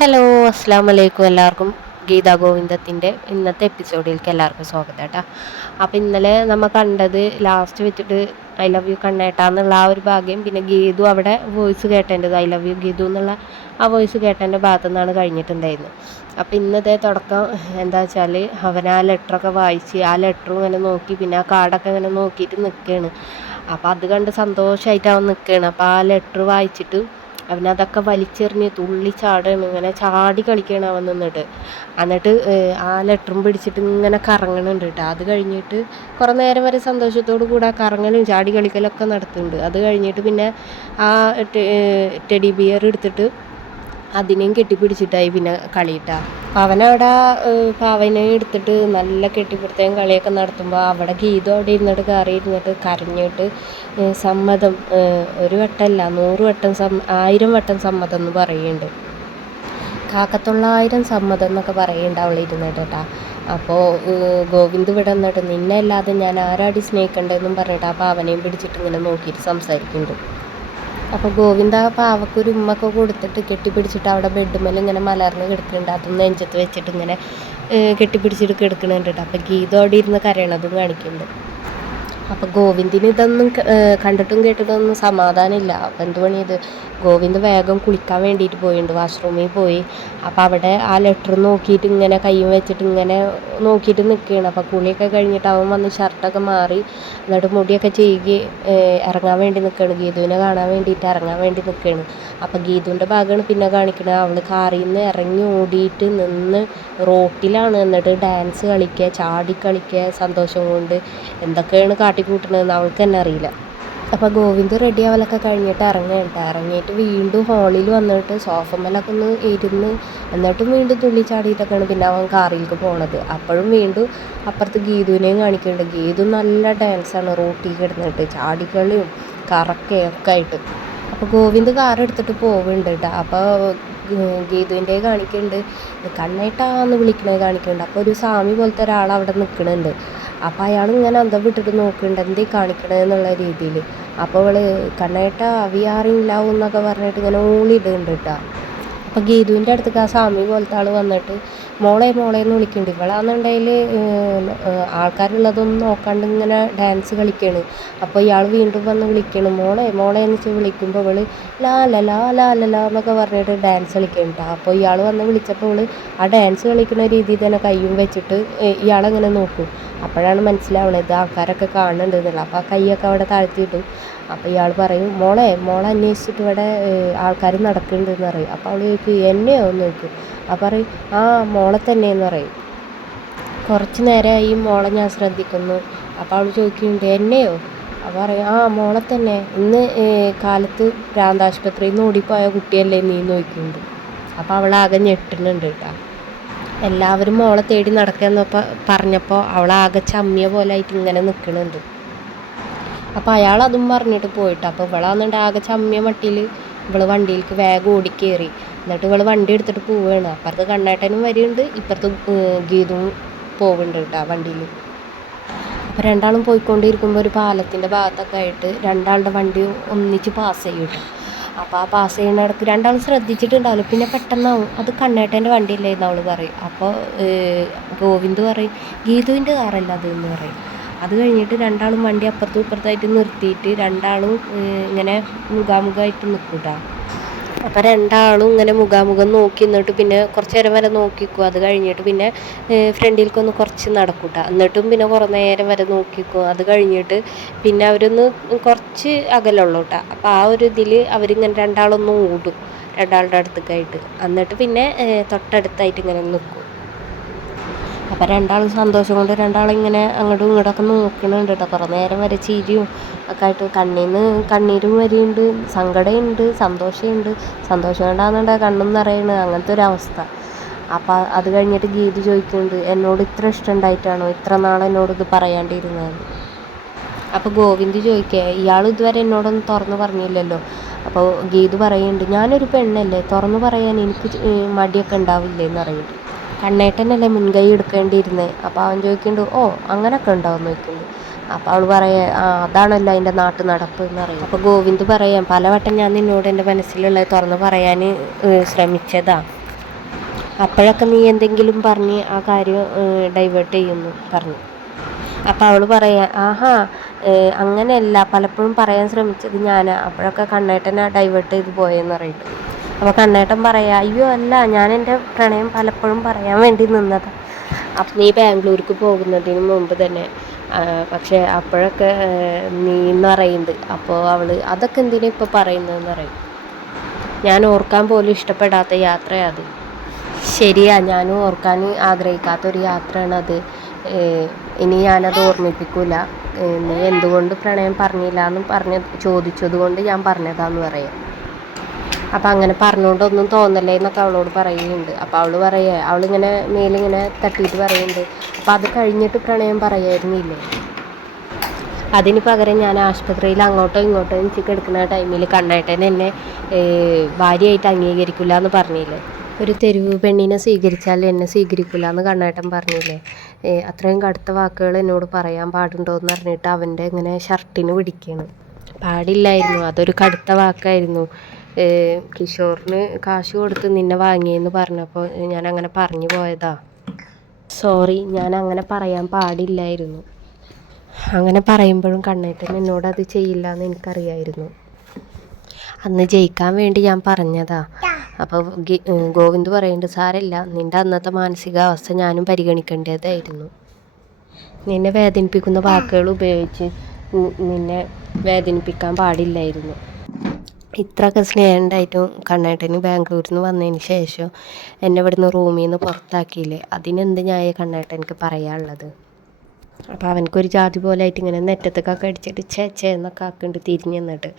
Hello അസ്സാം വലൈക്കും എല്ലാവർക്കും. ഗീതാ ഗോവിന്ദത്തിന്റെ ഇന്നത്തെ എപ്പിസോഡിലേക്ക് എല്ലാവർക്കും സ്വാഗതം കേട്ടോ. അപ്പോൾ ഇന്നലെ നമ്മൾ കണ്ടത് ലാസ്റ്റ് വെച്ചിട്ട് ഐ ലവ് യു കണ്ണേട്ടാന്നുള്ള ആ ഒരു ഭാഗ്യം. പിന്നെ ഗീതു അവിടെ വോയിസ് കേട്ടേണ്ടത് ഐ ലവ് യു ഗീതു എന്നുള്ള ആ വോയിസ് കേട്ടതിന്റെ ഭാഗത്തു നിന്നാണ് കഴിഞ്ഞിട്ടുണ്ടായിരുന്നത്. അപ്പോൾ ഇന്നത്തെ തുടക്കം എന്താ വെച്ചാൽ അവൻ ആ ലെറ്ററൊക്കെ വായിച്ച് ആ ലെറ്ററും ഇങ്ങനെ നോക്കി പിന്നെ ആ കാർഡൊക്കെ ഇങ്ങനെ നോക്കിയിട്ട് നിൽക്കുകയാണ് അപ്പോൾ അത് കണ്ട് സന്തോഷമായിട്ട് അവൻ നിൽക്കുകയാണ് അപ്പോൾ ആ ലെറ്റർ വായിച്ചിട്ട് അവനതൊക്കെ വലിച്ചെറിഞ്ഞ് തുള്ളി ചാടുകയാണ് ഇങ്ങനെ ചാടി കളിക്കുകയാണ് അവൻ നിന്നിട്ട്. എന്നിട്ട് ആ ലെറ്ററും പിടിച്ചിട്ട് ഇങ്ങനെ കറങ്ങണുണ്ട് കേട്ടോ. അത് കഴിഞ്ഞിട്ട് കുറേ നേരം വരെ സന്തോഷത്തോടു കൂടെ കറങ്ങലും ചാടി കളിക്കലൊക്കെ നടത്തുന്നുണ്ട്. അത് കഴിഞ്ഞിട്ട് പിന്നെ ആ ടെഡി ബിയർ എടുത്തിട്ട് അതിനെയും കെട്ടിപ്പിടിച്ചിട്ടായി പിന്നെ കളിയിട്ടാ. അവനവിടെ പാവനെ എടുത്തിട്ട് നല്ല കെട്ടിപ്പിടുത്തയും കളിയൊക്കെ നടത്തുമ്പോൾ അവിടെ ഗീതം അവിടെ ഇരുന്നിട്ട് കയറി ഇരുന്നിട്ട് കരഞ്ഞിട്ട് സമ്മതം ഒരു വട്ടമല്ല നൂറ് വട്ടം സം ആയിരം വട്ടം സമ്മതം എന്ന് പറയുന്നുണ്ട്. കാക്കത്തൊള്ളായിരം സമ്മതം എന്നൊക്കെ പറയുന്നുണ്ട് അവൾ ഇരുന്നിട്ട് കേട്ടാ. അപ്പോൾ ഗോവിന്ദ് ഇവിടെ നിന്നിട്ട് നിന്നെ അല്ലാതെ ഞാൻ ആരാടി സ്നേഹിക്കണ്ടെന്നും പറഞ്ഞിട്ട് ആ പാവനെയും പിടിച്ചിട്ട് ഇങ്ങനെ നോക്കിയിട്ട് സംസാരിക്കുന്നുണ്ട്. അപ്പോൾ ഗോവിന്ദ പാവക്കൊരു ഉമ്മൊക്കെ കൊടുത്തിട്ട് കെട്ടിപ്പിടിച്ചിട്ട് അവിടെ ബെഡ്മേൽ ഇങ്ങനെ മലർന്ന് കിടക്കുന്നുണ്ട്. അതും നെഞ്ചത്ത് വെച്ചിട്ട് ഇങ്ങനെ കെട്ടിപ്പിടിച്ചിട്ട് കിടക്കുന്നുണ്ട് അപ്പോൾ ഗീത അവിടെ ഇരുന്ന് കരയണതും കാണിക്കുന്നുണ്ട്. അപ്പോൾ ഗോവിന്ദിന് ഇതൊന്നും കണ്ടിട്ടും കേട്ടിട്ടൊന്നും സമാധാനമില്ല. അപ്പൊ എന്ത് പണിയത് ഗോവിന്ദ് വേഗം കുളിക്കാൻ വേണ്ടിയിട്ട് പോയിണ്ട് വാഷ്റൂമിൽ പോയി. അപ്പോൾ അവിടെ ആ ലെറ്റർ നോക്കിയിട്ട് ഇങ്ങനെ കയ്യും വെച്ചിട്ട് ഇങ്ങനെ നോക്കിയിട്ട് നിൽക്കുകയാണ് അപ്പോൾ കുളിയൊക്കെ കഴിഞ്ഞിട്ട് അവൻ വന്ന് ഷർട്ടൊക്കെ മാറി എന്നിട്ട് മുടിയൊക്കെ ചെയ്യുക ഇറങ്ങാൻ വേണ്ടി നിൽക്കുകയാണ് ഗീതുവിനെ കാണാൻ വേണ്ടിയിട്ട് ഇറങ്ങാൻ വേണ്ടി നിൽക്കുകയാണ് അപ്പോൾ ഗീതുവിന്റെ ഭാഗമാണ് പിന്നെ കാണിക്കുന്നത് അവൾ കാറിൽ നിന്ന് ഇറങ്ങി ഓടിയിട്ട് നിന്ന് റോട്ടിലാണ്. എന്നിട്ട് ഡാൻസ് കളിക്കുക ചാടി കളിക്കുക സന്തോഷം കൊണ്ട്. എന്തൊക്കെയാണ് കാട്ടിക്കൂട്ടുന്നതെന്ന് അവൾക്ക് തന്നെ അറിയില്ല. അപ്പോൾ ഗോവിന്ദ് റെഡി ആവലൊക്കെ കഴിഞ്ഞിട്ട് ഇറങ്ങുകയുണ്ട് ഇറങ്ങിയിട്ട് വീണ്ടും ഹാളിൽ വന്നിട്ട് സോഫമ്മലൊക്കെ ഒന്ന് ഇരുന്ന് എന്നിട്ടും വീണ്ടും തുള്ളി ചാടിയിട്ടൊക്കെയാണ് പിന്നെ അവൻ കാറിലേക്ക് പോണത്. അപ്പോഴും വീണ്ടും അപ്പുറത്ത് ഗീതുവിനെയും കാണിക്കുന്നുണ്ട്. ഗീതു നല്ല ഡാൻസാണ് റോട്ടിൽ കിടന്നിട്ട് ചാടിക്കളിയും കറക്കയും ഒക്കെ ആയിട്ട്. അപ്പോൾ ഗോവിന്ദ് കാർ എടുത്തിട്ട് പോവുന്നുണ്ട് കേട്ടോ. അപ്പോൾ ഗീതുവിന്റെ കാണിക്കുന്നുണ്ട് കണ്ണേട്ടാന്ന് വിളിക്കണത് കാണിക്കുന്നുണ്ട് അപ്പോൾ ഒരു സ്വാമി പോലത്തെ ഒരാൾ അവിടെ നിൽക്കുന്നുണ്ട് അപ്പോൾ അയാൾ ഇങ്ങനെ അന്തം വിട്ടിട്ട് നോക്കുന്നുണ്ട്. എന്തേ കാണിക്കണത് എന്നുള്ള രീതിയിൽ. അപ്പോൾ അവൾ കണ്ണേട്ട വി ആർ ഇൻ ലവ് എന്നൊക്കെ പറഞ്ഞിട്ട് ഇങ്ങനെ ഊളിയിടുന്നുണ്ട് കേട്ടോ അപ്പോൾ ഗീതുവിന്റെ അടുത്തേക്ക് ആ സ്വാമി പോലത്തെ ആൾ വന്നിട്ട് മോളെ മോളെ എന്ന് വിളിക്കുന്നുണ്ട് ഇവളാണെന്നുണ്ടെങ്കിൽ ആൾക്കാരുള്ളതൊന്നും നോക്കാണ്ട് ഇങ്ങനെ ഡാൻസ് കളിക്കുകയാണ് അപ്പോൾ ഇയാൾ വീണ്ടും വന്ന് വിളിക്കണം. മോളെ മോളെ എന്ന് വെച്ച് വിളിക്കുമ്പോൾ ഇവൾ ലാ ല ലാ ലാ ല ലാ എന്നൊക്കെ പറഞ്ഞിട്ട് ഡാൻസ് കളിക്കുന്നുണ്ട് അപ്പോൾ ഇയാൾ വന്ന് വിളിച്ചപ്പോൾ ഇവൾ ആ ഡാൻസ് കളിക്കുന്ന രീതിയിൽ തന്നെ കയ്യും വെച്ചിട്ട് ഇയാളെങ്ങനെ നോക്കും. അപ്പോഴാണ് മനസ്സിലാവുന്നത് ഇത് ആൾക്കാരൊക്കെ കാണുന്നുണ്ട് എന്നുള്ളത് അപ്പോൾ ആ കൈയൊക്കെ അവിടെ താഴ്ത്തിയിട്ടു. അപ്പോൾ ഇയാൾ പറയും മോളെ മോളെ അന്വേഷിച്ചിട്ട് ഇവിടെ ആൾക്കാർ നടക്കുന്നുണ്ടെന്ന് പറയും. അപ്പോൾ അവൾ ചോദിക്കും എന്നെയോ? എന്ന് ചോദിക്കും. അപ്പോൾ പറയും ആ മോളെ തന്നെയെന്ന് പറയും. കുറച്ച് നേരമായി മോളെ ഞാൻ ശ്രദ്ധിക്കുന്നു. അപ്പോൾ അവൾ ചോദിക്കുന്നുണ്ട് എന്നെയോ? അപ്പോൾ പറയും ആ മോളെ തന്നെ. ഇന്ന് കാലത്ത് പ്രാന്താശുപത്രിയിൽ നിന്ന് ഓടിപ്പോയ കുട്ടിയല്ലേ നീ? നോക്കുന്നുണ്ട് അപ്പോൾ അവൾ ആകെ ഞെട്ടുന്നുണ്ട് കേട്ടോ. എല്ലാവരും മോളെ തേടി നടക്കാന്നപ്പോൾ പറഞ്ഞപ്പോൾ അവളാകെ ചമ്മിയ പോലെ ആയിട്ട് ഇങ്ങനെ നിൽക്കുന്നുണ്ട് അപ്പോൾ അയാൾ അതും പറഞ്ഞിട്ട് പോയിട്ട് അപ്പോൾ ഇവളാന്നുണ്ട് ആകെ ചമ്മിയ മട്ടിയിൽ ഇവൾ വണ്ടിയിലേക്ക് വേഗം ഓടിക്കേറി. എന്നിട്ട് ഇവൾ വണ്ടി എടുത്തിട്ട് പോവുകയാണ് അപ്പുറത്ത് കണ്ണേട്ടനും വരുന്നുണ്ട് ഇപ്പുറത്ത് ഗീതും പോവുന്നുണ്ട് കേട്ടോ വണ്ടിയിൽ അപ്പോൾ രണ്ടാളും പോയിക്കൊണ്ടിരിക്കുമ്പോൾ ഒരു പാലത്തിന്റെ ഭാഗത്തൊക്കെ ആയിട്ട് രണ്ടാളുടെ വണ്ടി ഒന്നിച്ച് പാസ് ചെയ്യും കേട്ടോ. അപ്പോൾ ആ പാസ് ചെയ്യുന്ന ഇടയ്ക്ക് രണ്ടാളും ശ്രദ്ധിച്ചിട്ടുണ്ടാവില്ല. പിന്നെ പെട്ടെന്നാവും. അത് കണ്ണേട്ടന്റെ വണ്ടിയല്ലേ എന്ന് അവൾ പറയും അപ്പോൾ ഗോവിന്ദ് പറയും ഗീതുവിന്റെ കാറല്ല അത്? എന്ന് പറയും. അത് കഴിഞ്ഞിട്ട് രണ്ടാളും വണ്ടി അപ്പുറത്തും ഇപ്പുറത്തായിട്ട് നിർത്തിയിട്ട് രണ്ടാളും ഇങ്ങനെ മുഖാമുഖമായിട്ട് നിൽക്കും കേട്ടോ. അപ്പോൾ രണ്ടാളും ഇങ്ങനെ മുഖാമുഖം നോക്കി നിന്നിട്ട് പിന്നെ കുറച്ച് നേരം വരെ നോക്കിക്കും. അത് കഴിഞ്ഞിട്ട് പിന്നെ ഫ്രണ്ടിലേക്കൊന്ന് കുറച്ച് നടക്കൂട്ട. എന്നിട്ടും പിന്നെ കുറേ നേരം വരെ നോക്കിക്കും. അത് കഴിഞ്ഞിട്ട് പിന്നെ അവരൊന്ന് കുറച്ച് അകലുള്ളൂ കേട്ടോ അപ്പോൾ ആ ഒരു ഇതിൽ അവരിങ്ങനെ രണ്ടാളൊന്നും ഓടും. രണ്ടാളുടെ അടുത്തേക്കായിട്ട്. എന്നിട്ട് പിന്നെ തൊട്ടടുത്തായിട്ട് ഇങ്ങനെ നിൽക്കും അപ്പോൾ രണ്ടാളും സന്തോഷം കൊണ്ട് രണ്ടാളിങ്ങനെ അങ്ങോട്ടും ഇങ്ങോട്ടൊക്കെ നോക്കണുണ്ട് കേട്ടോ കുറേ നേരം വരെ ചിരിയും ഒക്കെ ആയിട്ട് കണ്ണീന്ന് കണ്ണീരും വരിയുണ്ട്. സങ്കടമുണ്ട് സന്തോഷമുണ്ട് സന്തോഷം കൊണ്ടാണെന്നുണ്ട് കണ്ണും നിറയണ്. അങ്ങനത്തെ ഒരു അവസ്ഥ. അപ്പോൾ അത് കഴിഞ്ഞിട്ട് ഗീതി ചോദിക്കുന്നുണ്ട് എന്നോട് ഇത്ര ഇഷ്ടമുണ്ടായിട്ടാണോ ഇത്ര നാൾ എന്നോട് ഇത് പറയാണ്ടിരുന്നത്? അപ്പോൾ ഗോവിന്ദ് ചോദിക്കുക ഇയാൾ ഇതുവരെ എന്നോടൊന്നും തുറന്ന് പറഞ്ഞില്ലല്ലോ? അപ്പോൾ ഗീത് പറയുന്നുണ്ട് ഞാനൊരു പെണ്ണല്ലേ? തുറന്നു പറയാൻ എനിക്ക് മടിയൊക്കെ ഉണ്ടാവില്ലേ എന്ന് കണ്ണേട്ടനല്ലേ മുൻകൈ എടുക്കേണ്ടിയിരുന്നത് അപ്പോൾ അവൻ ചോദിക്കുന്നുണ്ട് ഓ അങ്ങനെയൊക്കെ ഉണ്ടാവും ചോദിക്കുന്നുണ്ട്. അപ്പോൾ അവൾ പറയാ ആ അതാണല്ലോ അതിന്റെ നാട്ടു നടപ്പ് എന്ന് പറയും. അപ്പോൾ ഗോവിന്ദ് പറയാം പലവട്ടം ഞാൻ നിന്നോട് എന്റെ മനസ്സിലുള്ളത് തുറന്ന് പറയാൻ ശ്രമിച്ചതാ. അപ്പോഴൊക്കെ നീ എന്തെങ്കിലും പറഞ്ഞ് ആ കാര്യം ഡൈവേർട്ട് ചെയ്യുന്നു പറഞ്ഞു. അപ്പം അവൾ പറയാ ആഹാ അങ്ങനെയല്ല. പലപ്പോഴും പറയാൻ ശ്രമിച്ചത് ഞാനാ. അപ്പോഴൊക്കെ കണ്ണേട്ടനാ ഡൈവേർട്ട് ചെയ്ത് പോയെന്ന് പറയുന്നു അപ്പോൾ കണ്ണേട്ടൻ പറയാ അയ്യോ അല്ല ഞാൻ എന്റെ പ്രണയം പലപ്പോഴും പറയാൻ വേണ്ടി നിന്നത്. അപ്പം നീ ബാംഗ്ലൂർക്ക് പോകുന്നതിന് മുമ്പ് തന്നെ പക്ഷെ അപ്പോഴൊക്കെ നീ എന്ന് പറയുന്നത്. അപ്പോൾ അവൾ അതൊക്കെ എന്തിനാ ഇപ്പോൾ പറയുന്നതെന്ന് പറയും? ഞാൻ ഓർക്കാൻ പോലും ഇഷ്ടപ്പെടാത്ത യാത്രയാണ് അത്. ശരിയാ ഞാനും ഓർക്കാൻ ആഗ്രഹിക്കാത്ത ഒരു അത്. ഇനി ഞാനത് ഓർമ്മിപ്പിക്കൂല. നീ എന്തുകൊണ്ട് പ്രണയം പറഞ്ഞില്ല എന്ന് പറഞ്ഞ് ചോദിച്ചത് കൊണ്ട് ഞാൻ പറഞ്ഞതാന്ന് പറയാം. അപ്പം അങ്ങനെ പറഞ്ഞുകൊണ്ടൊന്നും തോന്നല്ലേ എന്നൊക്കെ അവളോട് പറയുന്നുണ്ട്. അപ്പോൾ അവൾ പറയുക അവളിങ്ങനെ മേലിങ്ങനെ തട്ടിയിട്ട് പറയുന്നുണ്ട്. അപ്പോൾ അത് കഴിഞ്ഞിട്ട് പ്രണയം പറയായിരുന്നില്ലേ? അതിന് പകരം ഞാൻ ആശുപത്രിയിൽ അങ്ങോട്ടോ ഇങ്ങോട്ടോ എനിക്ക് എടുക്കുന്ന ടൈമിൽ കണ്ണേട്ടൻ എന്നെ ഭാര്യയായിട്ട് അംഗീകരിക്കില്ല എന്ന് പറഞ്ഞില്ലേ? ഒരു തെരുവ് പെണ്ണിനെ സ്വീകരിച്ചാൽ എന്നെ സ്വീകരിക്കില്ല എന്ന് കണ്ണേട്ടൻ പറഞ്ഞില്ലേ? അത്രയും കടുത്ത വാക്കുകൾ എന്നോട് പറയാൻ പാടുണ്ടോ എന്ന് പറഞ്ഞിട്ട് അവന്റെ ഇങ്ങനെ ഷർട്ടിന് പിടിക്കുകയാണ് പാടില്ലായിരുന്നു. അതൊരു കടുത്ത വാക്കായിരുന്നു. കിഷോറിന് കാശ് കൊടുത്ത് നിന്നെ വാങ്ങിയെന്ന് പറഞ്ഞപ്പോൾ ഞാൻ അങ്ങനെ പറഞ്ഞു പോയതാ. സോറി ഞാൻ അങ്ങനെ പറയാൻ പാടില്ലായിരുന്നു. അങ്ങനെ പറയുമ്പോഴും കണ്ണേട്ടൻ എന്നോട് അത് ചെയ്യില്ല എന്ന് എനിക്കറിയായിരുന്നു. അന്ന് ജയിക്കാൻ വേണ്ടി ഞാൻ പറഞ്ഞതാ. അപ്പോൾ ഗോവിന്ദ് പറയുന്നുണ്ട് സാരല്ല നിന്റെ അന്നത്തെ മാനസികാവസ്ഥ ഞാനും പരിഗണിക്കേണ്ടതായിരുന്നു. നിന്നെ വേദനിപ്പിക്കുന്ന വാക്കുകൾ ഉപയോഗിച്ച് നിന്നെ വേദനിപ്പിക്കാൻ പാടില്ലായിരുന്നു. ഇത്രയൊക്കെ സ്നേഹം ഉണ്ടായിട്ടും കണ്ണേട്ടന് ബാംഗ്ലൂരിൽ നിന്ന് വന്നതിന് ശേഷം എന്നെ ഇവിടുന്ന് റൂമിൽ നിന്ന് പുറത്താക്കിയില്ലേ? അതിനെന്ത് ഞാൻ കണ്ണേട്ടനക്ക് പറയാനുള്ളത്? അപ്പോൾ അവനക്കൊരു ജാതി പോലെ ആയിട്ട് ഇങ്ങനെ നെറ്റത്തൊക്കെ അടിച്ചിട്ട് ചേ ചേ എന്നൊക്കെ ആക്കുന്നുണ്ട് തിരിഞ്ഞ് നിന്നിട്ട്.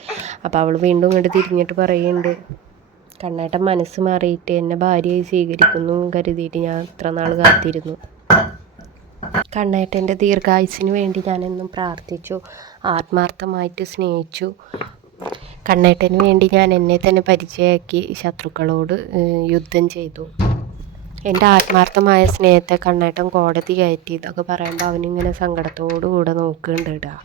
അപ്പോൾ അവൾ വീണ്ടും ഇങ്ങോട്ട് തിരിഞ്ഞിട്ട് പറയുന്നുണ്ട് കണ്ണേട്ടൻ മനസ്സ് മാറിയിട്ട് എന്നെ ഭാര്യയായി സ്വീകരിക്കുന്നു കരുതിയിട്ട് ഞാൻ ഇത്ര നാൾ കാത്തിരുന്നു. കണ്ണേട്ടന്റെ ദീർഘായുസിന് വേണ്ടി ഞാനെന്നും പ്രാർത്ഥിച്ചു ആത്മാർത്ഥമായിട്ട് സ്നേഹിച്ചു. കണ്ണേട്ടന് വേണ്ടി ഞാൻ എന്നെ തന്നെ പരിചയമാക്കി ശത്രുക്കളോട് യുദ്ധം ചെയ്തു. എന്റെ ആത്മാർത്ഥമായ സ്നേഹത്തെ കണ്ണേട്ടൻ കോടതി കയറ്റി. ഇതൊക്കെ പറയുമ്പോൾ അവനിങ്ങനെ സങ്കടത്തോടു കൂടെ നോക്കുന്നുണ്ട് കേട്ടോ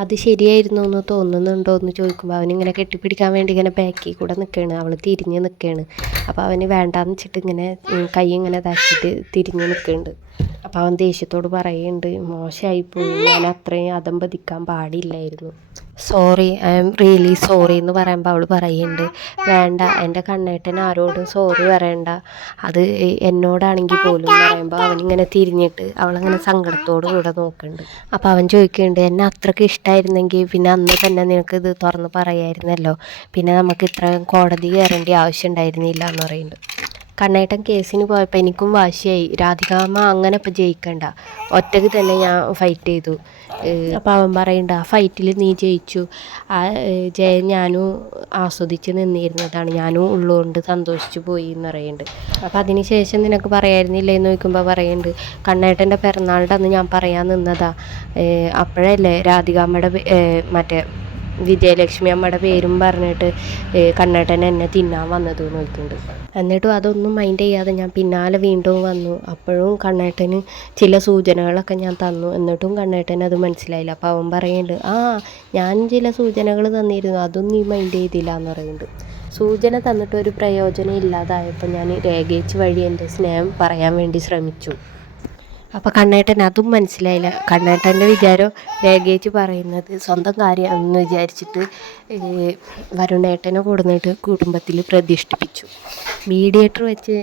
അത് ശരിയായിരുന്നു എന്ന് തോന്നുന്നുണ്ടോ എന്ന് ചോദിക്കുമ്പോൾ അവനിങ്ങനെ കെട്ടിപ്പിടിക്കാൻ വേണ്ടി ഇങ്ങനെ ബാക്കിൽ കൂടെ നിൽക്കുകയാണ് അവൾ തിരിഞ്ഞ് നിൽക്കുകയാണ് അപ്പോൾ അവന് വേണ്ടാന്ന് വെച്ചിട്ട് ഇങ്ങനെ കൈ ഇങ്ങനെ ഇതാക്കിയിട്ട് തിരിഞ്ഞ് നിൽക്കുന്നുണ്ട് അപ്പോൾ അവൻ ദേഷ്യത്തോട് പറയുന്നുണ്ട് മോശമായി പോയി ഞാൻ അത്രയും അതമ്പതിക്കാൻ പാടില്ലായിരുന്നു. Sorry I'm really sorry എന്ന് പറയുമ്പോൾ അവൾ പറയുന്നുണ്ട് വേണ്ട എന്റെ കണ്ണേട്ടൻ ആരോടും സോറി പറയണ്ട. അത് എന്നോടാണെങ്കിൽ പോലും പറയുമ്പോൾ അവനിങ്ങനെ തിരിഞ്ഞിട്ട് അവളങ്ങനെ സങ്കടത്തോട് കൂടെ നോക്കുന്നുണ്ട് അപ്പോൾ അവൻ ചോദിക്കുന്നുണ്ട് എന്നെ അത്രയ്ക്ക് ഇഷ്ടമായിരുന്നെങ്കിൽ പിന്നെ അന്ന് തന്നെ നിനക്ക് ഇത് തുറന്ന് പറയായിരുന്നല്ലോ. പിന്നെ നമുക്ക് ഇത്രയും കോടതി കയറേണ്ട ആവശ്യം ഉണ്ടായിരുന്നില്ല എന്ന് പറയുന്നുണ്ട് കണ്ണേട്ടൻ കേസിന് പോയപ്പോൾ എനിക്കും വാശിയായി. രാധികാമ്മ അങ്ങനെ ഇപ്പം ജയിക്കണ്ട. ഒറ്റയ്ക്ക് തന്നെ ഞാൻ ഫൈറ്റ് ചെയ്തു. അപ്പോൾ അവൻ പറയണ്ട ആ ഫൈറ്റിൽ നീ ജയിച്ചു. ആ ജയം ഞാനും ആസ്വദിച്ച് നിന്നിരുന്നതാണ്. ഞാനും ഉള്ളുകൊണ്ട് സന്തോഷിച്ചു പോയി എന്ന് പറയുന്നുണ്ട് അപ്പോൾ അതിന് ശേഷം നിനക്ക് പറയായിരുന്നില്ലേ എന്ന് ചോദിക്കുമ്പോൾ പറയുന്നുണ്ട് കണ്ണേട്ടന്റെ പിറന്നാളുടെ അന്ന് ഞാൻ പറയാൻ നിന്നതാ. അപ്പോഴല്ലേ രാധികാമ്മയുടെ മറ്റേ വിജയലക്ഷ്മി അമ്മയുടെ പേരും പറഞ്ഞിട്ട് കണ്ണേട്ടൻ എന്നെ തിന്നാൻ വന്നത് നോക്കുന്നുണ്ട് എന്നിട്ടും അതൊന്നും മൈൻഡ് ചെയ്യാതെ ഞാൻ പിന്നാലെ വീണ്ടും വന്നു. അപ്പോഴും കണ്ണേട്ടന് ചില സൂചനകളൊക്കെ ഞാൻ തന്നു. എന്നിട്ടും കണ്ണേട്ടന് അത് മനസ്സിലായില്ല. അപ്പോൾ അവൻ പറയുന്നുണ്ട് ആ ഞാൻ ചില സൂചനകൾ തന്നിരുന്നു. അതും നീ മൈൻഡ് ചെയ്തില്ല എന്ന് പറയുന്നുണ്ട്. സൂചന തന്നിട്ട് ഒരു പ്രയോജനം ഇല്ലാതായപ്പോൾ ഞാൻ രേഖയിച്ച് വഴി എന്റെ സ്നേഹം പറയാൻ വേണ്ടി ശ്രമിച്ചു. അപ്പോൾ കണ്ണേട്ടൻ അതും മനസ്സിലായില്ല. കണ്ണേട്ടന്റെ വിചാരം രേഖയിച്ച് പറയുന്നത് സ്വന്തം കാര്യമാണെന്ന് വിചാരിച്ചിട്ട് വരുണേട്ടനെ കൊടുന്നിട്ട് കുടുംബത്തിൽ പ്രതിഷ്ഠിപ്പിച്ചു. മീഡിയേറ്റർ വെച്ച്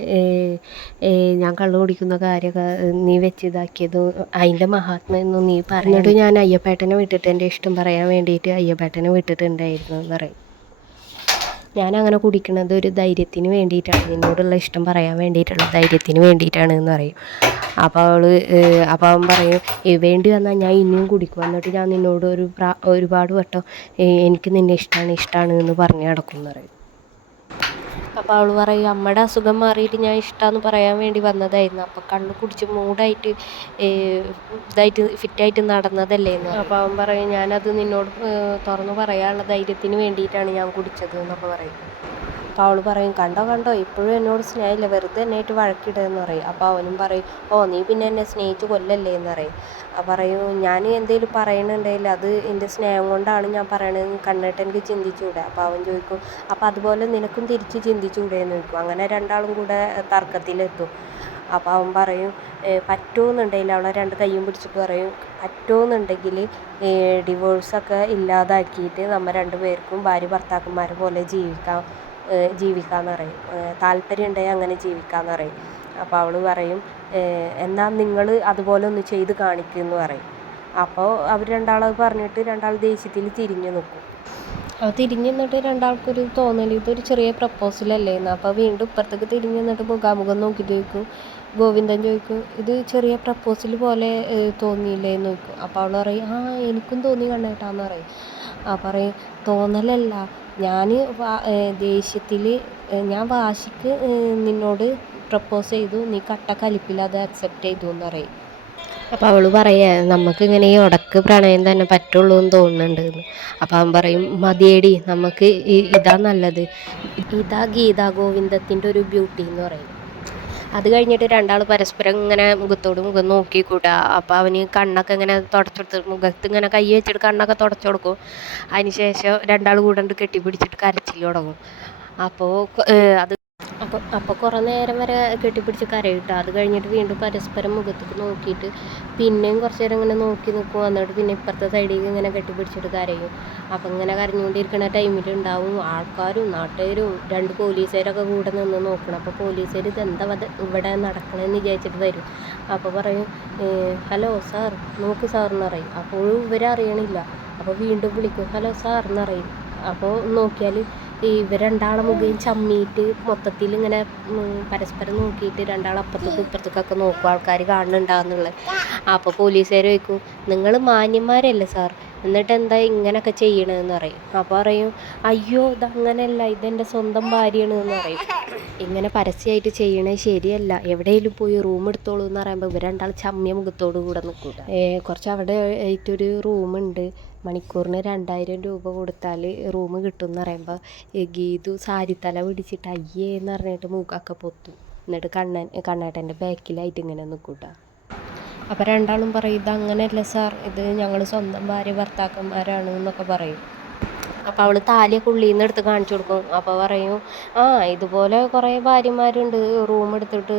ഞാൻ കള്ളു കുടിക്കുന്ന കാര്യമൊക്കെ നീ വെച്ച് ഇതാക്കിയത് അതിന്റെ മഹാത്മ്യൊന്നും നീ പറഞ്ഞിട്ട് ഞാൻ അയ്യപ്പേട്ടനെ വിട്ടിട്ട് എന്റെ ഇഷ്ടം പറയാൻ വേണ്ടിയിട്ട് അയ്യപ്പേട്ടനെ വിട്ടിട്ടുണ്ടായിരുന്നു എന്ന് പറയും. ഞാൻ അങ്ങനെ കുടിക്കുന്നത് ഒരു ധൈര്യത്തിന് വേണ്ടിയിട്ടാണ്. നിന്നോടുള്ള ഇഷ്ടം പറയാൻ വേണ്ടിയിട്ടുള്ള ധൈര്യത്തിന് വേണ്ടിയിട്ടാണ് എന്ന് പറയും അപ്പോൾ അവൾ അപ്പോൾ അവൻ പറയും "ഏ, വേണ്ടി വന്നാൽ ഞാൻ ഇനിയും കുടിക്കും. എന്നിട്ട് ഞാൻ നിന്നോട് ഒരു പ്രാ- ഒരുപാട് വട്ടം എനിക്ക് നിന്നെ ഇഷ്ടമാണ് ഇഷ്ടമാണ് എന്ന് പറഞ്ഞ് നടക്കും എന്ന് പറയും. അപ്പോൾ അവൾ പറയും അമ്മയുടെ അസുഖം മാറിയിട്ട് ഞാൻ ഇഷ്ടമാണെന്ന് പറയാൻ വേണ്ടി വന്നതായിരുന്നു. അപ്പോൾ കണ്ണ് കുടിച്ച് മൂടായിട്ട് ഇതായിട്ട് ഫിറ്റായിട്ട് നടന്നതല്ലേ എന്ന് അപ്പോൾ അവൻ പറയും ഞാനത് നിന്നോട് തുറന്ന് പറയാനുള്ള ധൈര്യത്തിന് വേണ്ടിയിട്ടാണ് ഞാൻ കുടിച്ചത് എന്നൊക്കെ പറയും. അപ്പോൾ അവൾ പറയും കണ്ടോ കണ്ടോ ഇപ്പോഴും എന്നോട് സ്നേഹമില്ല വെറുതെ എന്നായിട്ട് വഴക്കിടുകയെന്ന് പറയും. അപ്പോൾ അവനും പറയും ഓ നീ പിന്നെ എന്നെ സ്നേഹിച്ച് കൊല്ലല്ലേ? എന്ന് പറയും. പറയും ഞാൻ എന്തെങ്കിലും പറയണുണ്ടെങ്കിൽ അത് എന്റെ സ്നേഹം കൊണ്ടാണ് ഞാൻ പറയണതെന്ന് കണ്ടിട്ട് എനിക്ക് ചിന്തിച്ചുകൂടെ? അപ്പോൾ അവൻ ചോദിക്കും അപ്പോൾ അതുപോലെ നിനക്കും തിരിച്ച് ചിന്തിച്ചുകൂടെ എന്ന് ചോദിക്കും. അങ്ങനെ രണ്ടാളും കൂടെ തർക്കത്തിലെത്തും. അപ്പോൾ അവൻ പറയും പറ്റുമെന്നുണ്ടെങ്കിൽ അവളെ രണ്ട് കൈയും പിടിച്ചിട്ട് പറയും പറ്റുമെന്നുണ്ടെങ്കിൽ ഡിവോഴ്സൊക്കെ ഇല്ലാതാക്കിയിട്ട് നമ്മൾ രണ്ട് പേർക്കും ഭാര്യ ഭർത്താക്കന്മാരെ പോലെ ജീവിക്കാം. ജീവിക്കാമെന്ന് പറയും. താല്പര്യം ഉണ്ടെങ്കിൽ അങ്ങനെ ജീവിക്കാമെന്ന് പറയും. അപ്പോൾ അവൾ പറയും എന്നാൽ നിങ്ങൾ അതുപോലെ ഒന്ന് ചെയ്ത് കാണിക്കുമെന്ന് പറയും. അപ്പോൾ അവർ രണ്ടാളത് പറഞ്ഞിട്ട് രണ്ടാൾ ദേഷ്യത്തിൽ തിരിഞ്ഞു നിൽക്കും അപ്പോൾ തിരിഞ്ഞ് നിന്നിട്ട് രണ്ടാൾക്കൊരു തോന്നൽ ഇതൊരു ചെറിയ പ്രപ്പോസലല്ലേ എന്ന്. അപ്പോൾ വീണ്ടും ഇപ്പുറത്തേക്ക് തിരിഞ്ഞ് നിന്നിട്ട് മുഖാമുഖം നോക്കി ചോദിക്കും ഗോവിന്ദൻ ചോദിക്കും ഇത് ചെറിയ പ്രപ്പോസൽ പോലെ തോന്നിയില്ലേ എന്ന് ചോദിക്കും. അപ്പോൾ അവൾ പറയും ആ എനിക്കും തോന്നി കണ്ണേട്ടാന്ന് പറയും. ആ പറയും തോന്നലല്ല ഞാൻ ദേഷ്യത്തിൽ ഞാൻ വാശിക്ക് നിന്നോട് പ്രപ്പോസ് ചെയ്തു. നീ കട്ട കലിപ്പിൽ അത് അക്സെപ്റ്റ് ചെയ്തു എന്ന് പറയും. അപ്പോൾ അവൾ പറയാ നമുക്ക് ഇങ്ങനെ ഈ ഉടക്ക് പ്രണയം തന്നെ പറ്റുള്ളൂ എന്ന് തോന്നുന്നുണ്ട് അപ്പോൾ അവൻ പറയും മതിയേടി നമുക്ക് ഇതാ നല്ലത്. ഇതാ ഗീതാ ഗോവിന്ദത്തിന്റെ ഒരു ബ്യൂട്ടി എന്ന് പറയും. അത് കഴിഞ്ഞിട്ട് രണ്ടാൾ പരസ്പരം ഇങ്ങനെ മുഖത്തോട് മുഖം നോക്കി കൂട്ടുക അപ്പോൾ അവന് കണ്ണൊക്കെ ഇങ്ങനെ തുടച്ചെടുത്ത് മുഖത്ത് ഇങ്ങനെ കൈ വെച്ചിട്ട് കണ്ണൊക്കെ തുടച്ചു കൊടുക്കും അതിന് ശേഷം രണ്ടാൾ കൂടെ കെട്ടിപ്പിടിച്ചിട്ട് കരച്ചിൽ തുടങ്ങും. അപ്പോൾ അത് അപ്പോൾ അപ്പോൾ കുറേ നേരം വരെ കെട്ടിപ്പിടിച്ച് കരയിട്ട്? അത് കഴിഞ്ഞിട്ട് വീണ്ടും പരസ്പരം മുഖത്തേക്ക് നോക്കിയിട്ട് പിന്നെയും കുറച്ച് നേരം ഇങ്ങനെ നോക്കി നിൽക്കും എന്നിട്ട് പിന്നെ ഇപ്പുറത്തെ സൈഡിലേക്ക് ഇങ്ങനെ കെട്ടിപ്പിടിച്ചിട്ട് കരയും. അപ്പോൾ ഇങ്ങനെ കരഞ്ഞുകൊണ്ടിരിക്കുന്ന ടൈമിൽ ടൈമിലുണ്ടാവും ആൾക്കാരും നാട്ടുകാരും രണ്ട് പോലീസുകാരൊക്കെ കൂടെ നിന്ന് നോക്കണം. അപ്പോൾ പോലീസുകാർ ഇതെന്താ ഇവിടെ നടക്കണമെന്ന് വിചാരിച്ചിട്ട് വരും. അപ്പോൾ പറയും ഹലോ സാർ നോക്ക് സാർ എന്ന് പറയും. അപ്പോഴും ഇവരറിയണില്ല. അപ്പോൾ വീണ്ടും വിളിക്കും ഹലോ സാർ എന്ന് പറയും. അപ്പോൾ നോക്കിയാൽ ഇവർ രണ്ടാളെ മുഖം ചമ്മിയിട്ട് മൊത്തത്തിൽ ഇങ്ങനെ പരസ്പരം നോക്കിയിട്ട് രണ്ടാൾ അപ്പുറത്തേക്കും ഇപ്പുറത്തേക്കൊക്കെ നോക്കും ആൾക്കാർ കാണുന്നുണ്ടാകുന്നുള്ളത് അപ്പോൾ പോലീസുകാർ ചോദിക്കും നിങ്ങൾ മാന്യന്മാരല്ലേ സാർ? എന്നിട്ട് എന്താ ഇങ്ങനെയൊക്കെ ചെയ്യണതെന്ന് പറയും. അപ്പോൾ പറയും അയ്യോ ഇതങ്ങനെയല്ല ഇതെന്റെ സ്വന്തം ഭാര്യയാണ് എന്ന് പറയും. ഇങ്ങനെ പരസ്യമായിട്ട് ചെയ്യണേ ശരിയല്ല. എവിടെയെങ്കിലും പോയി റൂം എടുത്തോളൂ എന്ന് പറയുമ്പോൾ ഇവർ രണ്ടാൾ ചമ്മിയ മുഖത്തോട് കൂടെ നിൽക്കും കുറച്ച് അവിടെ ആയിട്ടൊരു റൂമുണ്ട്. മണിക്കൂറിന് രണ്ടായിരം രൂപ കൊടുത്താൽ റൂം കിട്ടും എന്ന് പറയുമ്പോൾ ഗീതു സാരിത്തല പിടിച്ചിട്ട് അയ്യേ എന്ന് പറഞ്ഞിട്ട് മൂക്കൊക്കെ പൊത്തും. എന്നിട്ട് കണ്ണൻ കണ്ണേട്ടന്റെ ബാക്കിലായിട്ട് ഇങ്ങനെ നിൽക്കൂട്ടാ അപ്പോൾ രണ്ടാളും പറയും ഇത് സാർ ഇത് ഞങ്ങൾ സ്വന്തം ഭാര്യ ഭർത്താക്കന്മാരാണ് എന്നൊക്കെ പറയും. അപ്പോൾ അവൾ താലിയൊക്കെ ഉള്ളിൽ നിന്ന് എടുത്ത് കാണിച്ചു കൊടുക്കും. അപ്പോൾ പറയും ആ ഇതുപോലെ കുറേ ഭാര്യമാരുണ്ട്. റൂം എടുത്തിട്ട്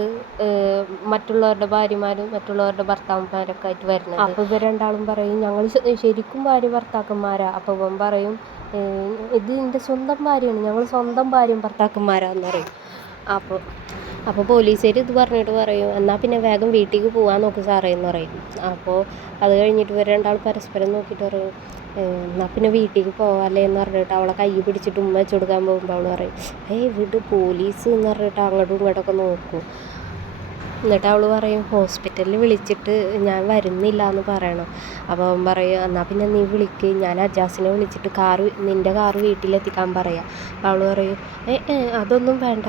മറ്റുള്ളവരുടെ ഭാര്യമാരും മറ്റുള്ളവരുടെ ഭർത്താക്കന്മാരൊക്കെ ആയിട്ട് വരുന്നത്. അപ്പോൾ ഇവർ രണ്ടാളും പറയും ഞങ്ങൾ ശരിക്കും ഭാര്യ ഭർത്താക്കന്മാരാ. അപ്പോൾ ഇവൻ പറയും ഇത് എന്റെ സ്വന്തം ഭാര്യയാണ്. ഞങ്ങൾ സ്വന്തം ഭാര്യയും ഭർത്താക്കന്മാരാന്ന് പറയും. അപ്പോൾ അപ്പോൾ പോലീസുകാർ ഇത് പറഞ്ഞിട്ട് പറയും എന്നാൽ പിന്നെ വേഗം വീട്ടിലേക്ക് പോകാൻ നോക്ക് സാറേ എന്ന് പറയും. അപ്പോൾ അത് കഴിഞ്ഞിട്ട് ഇവർ രണ്ടാൾ പരസ്പരം നോക്കിയിട്ട് പറയും എന്നാൽ പിന്നെ വീട്ടിലേക്ക് പോകാമല്ലേ എന്ന് പറഞ്ഞിട്ട് അവളെ കൈ പിടിച്ചിട്ട് ഉമ്മ വെച്ച് കൊടുക്കാൻ പോകുമ്പോൾ അവൾ പറയും ഏയ് വീട് പോലീസ് എന്ന് പറഞ്ഞിട്ട് അങ്ങോട്ടും ഇങ്ങോട്ടൊക്കെ നോക്കും. എന്നിട്ട് അവൾ പറയും ഹോസ്പിറ്റലിൽ വിളിച്ചിട്ട് ഞാൻ വരുന്നില്ല എന്ന് പറയണം. അപ്പോൾ അവൻ പറയും എന്നാൽ പിന്നെ നീ വിളിക്ക് ഞാൻ അജാസിനെ വിളിച്ചിട്ട് കാറ് നിന്റെ കാറ് വീട്ടിലെത്തിക്കാൻ പറയാം. അപ്പോൾ അവൾ പറയും ഏ അതൊന്നും വേണ്ട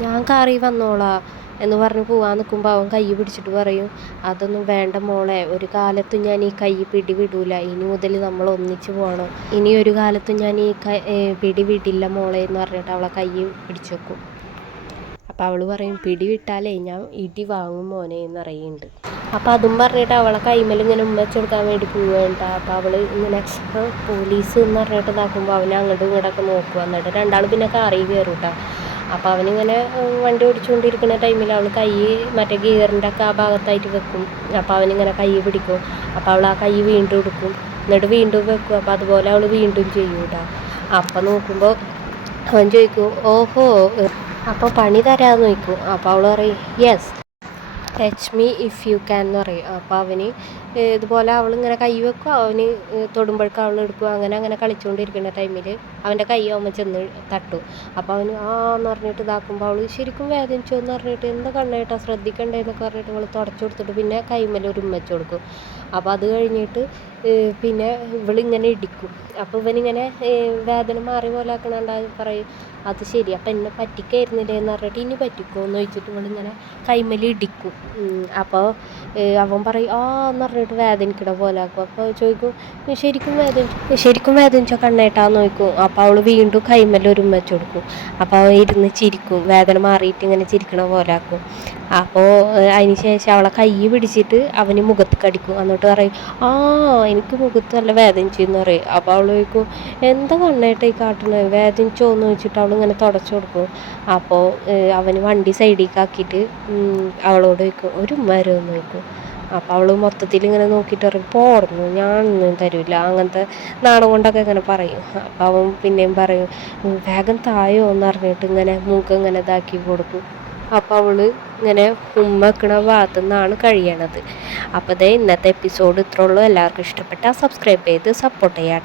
ഞാൻ കാറി വന്നോളാ എന്ന് പറഞ്ഞ് പോവാൻ നിൽക്കുമ്പോൾ അവൻ കൈ പിടിച്ചിട്ട് പറയും അതൊന്നും വേണ്ട മോളെ ഒരു കാലത്തും ഞാൻ ഈ കൈ പിടി വിടൂല ഇനി മുതൽ നമ്മൾ ഒന്നിച്ച് പോകണം ഇനി ഒരു കാലത്തും ഞാൻ ഈ കൈ പിടി വിടില്ല മോളെ എന്ന് പറഞ്ഞിട്ട് അവളെ കൈ പിടിച്ചു വെക്കും. അപ്പോൾ അവൾ പറയും പിടി വിട്ടാലേ ഞാൻ ഇടി വാങ്ങും മോനെ എന്ന് പറയുന്നുണ്ട്. അപ്പോൾ അതും പറഞ്ഞിട്ട് അവളെ കൈമേൽ ഇങ്ങനെ ഉമ്മച്ച് കൊടുക്കാൻ വേണ്ടി പോവുകയുണ്ട് അപ്പോൾ അവൾ ഇങ്ങനെ പോലീസ് എന്ന് പറഞ്ഞിട്ട് ഇതാക്കുമ്പോൾ അവനെ അങ്ങോട്ടും ഇങ്ങോട്ടൊക്കെ നോക്കുക എന്നിട്ട് രണ്ടാൾ പിന്നെ കാറി കയറും കേട്ടോ അപ്പോൾ അവനിങ്ങനെ വണ്ടി ഓടിച്ചുകൊണ്ടിരിക്കുന്ന ടൈമിൽ അവൾ കൈ മറ്റേ ഗിയറിന്റെ ഒക്കെ ആ ഭാഗത്തായിട്ട് വെക്കും. അപ്പോൾ അവനിങ്ങനെ കൈ പിടിക്കും. അപ്പോൾ അവൾ ആ കൈ വീണ്ടും എടുക്കും. എന്നിട്ട് വീണ്ടും വെക്കും. അപ്പോൾ അതുപോലെ അവൾ വീണ്ടും ചെയ്യും കേട്ടോ അപ്പോൾ നോക്കുമ്പോൾ അവൻ ചോദിക്കും ഓഹോ അപ്പോൾ പണി തരാമെന്ന് ചോദിക്കും. അപ്പോൾ അവൾ പറയും yes touch me if you can എന്ന് പറയും. അപ്പോൾ അവന് ഇതുപോലെ അവളിങ്ങനെ കൈ വെക്കും. അവന് തൊടുമ്പോഴേക്കും അവൾ എടുക്കും. അങ്ങനെ അങ്ങനെ കളിച്ചുകൊണ്ടിരിക്കുന്ന ടൈമിൽ അവന്റെ കൈ അവൻ ചെന്ന് തട്ടും. അപ്പോൾ അവന് ആ എന്ന് പറഞ്ഞിട്ട് ഇതാക്കുമ്പോൾ അവൾ ശരിക്കും വേദനിച്ചു എന്ന് പറഞ്ഞിട്ട് എന്താ കണ്ണേട്ടാ ശ്രദ്ധിക്കണ്ടേ എന്നൊക്കെ പറഞ്ഞിട്ട് അവൾ തുടച്ചു കൊടുത്തിട്ട് പിന്നെ കൈമേൽ ഒരു ഉമ്മച്ച് കൊടുക്കും. അപ്പോൾ അത് കഴിഞ്ഞിട്ട് പിന്നെ ഇവളിങ്ങനെ ഇടിക്കും. അപ്പോൾ ഇവനിങ്ങനെ വേദന മാറി പോലെ ആക്കണണ്ടായി പറയും അത് ശരി അപ്പം എന്നെ പറ്റിക്കായിരുന്നില്ലേ? എന്ന് പറഞ്ഞിട്ട് ഇനി പറ്റിക്കുമോ എന്ന് ചോദിച്ചിട്ട് ഇവളിങ്ങനെ കൈമേൽ ഇടിക്കും. അപ്പോൾ അവൻ പറയും ആ എന്ന് പറഞ്ഞിട്ട് വേദനിക്കണ പോലെ ആക്കും അപ്പോൾ ചോദിക്കും "നീ ശരിക്കും വേദനിച്ചു? ശരിക്കും വേദനിച്ചോ കണ്ണേട്ടാന്ന്? ചോദിക്കും. അപ്പോൾ അവൾ വീണ്ടും കൈമേൽ ഒരു ഉമ്മ വെച്ച് കൊടുക്കും. അപ്പോൾ അവൻ ഇരുന്ന് ചിരിക്കും വേദന മാറിയിട്ട് ഇങ്ങനെ ചിരിക്കണ പോലെ ആക്കും അപ്പോൾ അതിന് ശേഷം അവളെ കൈ പിടിച്ചിട്ട് അവന് മുഖത്ത് കടിക്കും. എന്നിട്ട് പറയും ആ എനിക്ക് മുഖത്ത് നല്ല വേദനിച്ചെന്ന് പറയും. അപ്പോൾ അവൾ ചോദിക്കും എന്താ കണ്ണേട്ട ഈ കാട്ടുന്നത് വേദനിച്ചോ എന്ന് ചോദിച്ചിട്ട് അവൾ ഇങ്ങനെ തുടച്ചു കൊടുക്കും. അപ്പോൾ അവന് വണ്ടി സൈഡിലേക്ക് ആക്കിയിട്ട് അവളോട് ചോദിക്കും ഒരു തരുമോ ചോദിക്കും. അപ്പോൾ അവൾ മൊത്തത്തിൽ ഇങ്ങനെ നോക്കിയിട്ട് പറയും പോർന്നു ഞാനൊന്നും തരില്ല അങ്ങനത്തെ നാണം കൊണ്ടൊക്കെ ഇങ്ങനെ പറയും. അപ്പോൾ അവൻ പിന്നെയും പറയും വേഗം തായോ? എന്ന് പറഞ്ഞിട്ട് ഇങ്ങനെ മൂക്ക് ഇങ്ങനെ ഇതാക്കി കൊടുക്കും. അപ്പോൾ അവൾ ഇങ്ങനെ ഉമ്മ വെക്കണ ഭാഗത്തു നിന്നാണ് കഴിയണത്. അപ്പോൾ ദേ ഇന്നത്തെ എപ്പിസോഡ് ഇത്രയുള്ളൂ എല്ലാവർക്കും ഇഷ്ടപ്പെട്ടാൽ സബ്സ്ക്രൈബ് ചെയ്ത് സപ്പോർട്ട് ചെയ്യാം